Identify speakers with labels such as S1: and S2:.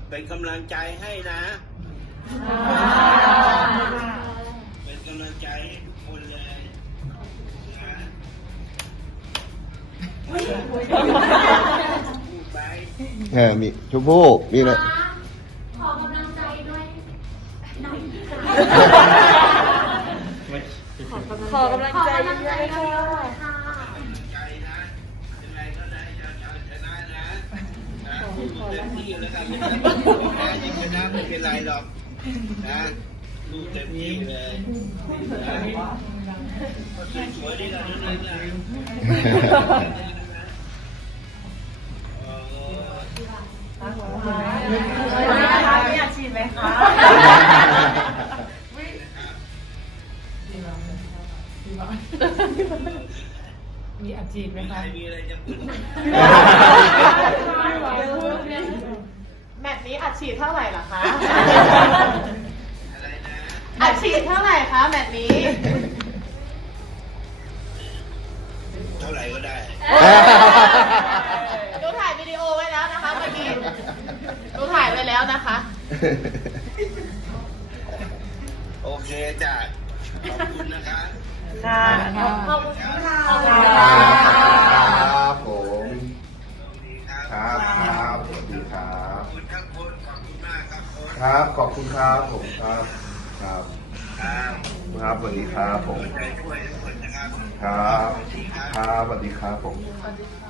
S1: เป็นกำลังใจให้นะเป็นกำลังใจให้ทุกคนเลยนะพูดไป
S2: มีชมพู่มีอะไร
S3: ขอกำลังใจด้วยหน่อย
S4: ขอกำลังใจเยอะๆค่ะ
S1: ใจนะยังไงก็ได้จะชนะนะเต็มที่แล้วกันแพ้ยิงชนะไม่เป็นไรหรอกนะดูเต็มที่เลยสวยๆดีนะนี่นะ
S4: มีอาชีพไหมคะมีอาชีพไหมคะ
S1: มีอะไรจะพูด
S4: แมตช์นี้อัดฉีดเท่าไหร่ล่ะคะ
S1: อะไรนะ
S4: อัดฉีดเท่าไหร่คะแมตช์นี้
S1: เท่าไหร่ก็ได้
S4: ดูถ่ายวิดีโอไว้แล้วนะคะเมื่อกี้ดูถ่ายไว้แล้วนะคะ
S1: โอเคจ้ะขอบคุณนะคะ
S4: ค่ะขอบคุณค่ะ
S2: ครับผม
S1: สวัสดีครับ
S2: ครับครับสวัสดีครั
S1: ข
S2: บ
S1: อบคุณครับคุณขอบคุณมากครับคุณ
S2: ครับขอบคุณครับผมครับครับ
S1: ครับ
S2: ครับสวัสดีครับผม
S1: ใจช่วยทุกคนนะครับ
S2: ครับ
S1: สวัสดีครับ
S2: ครับสวัสดีครับผม
S4: สวัสดีค่ะ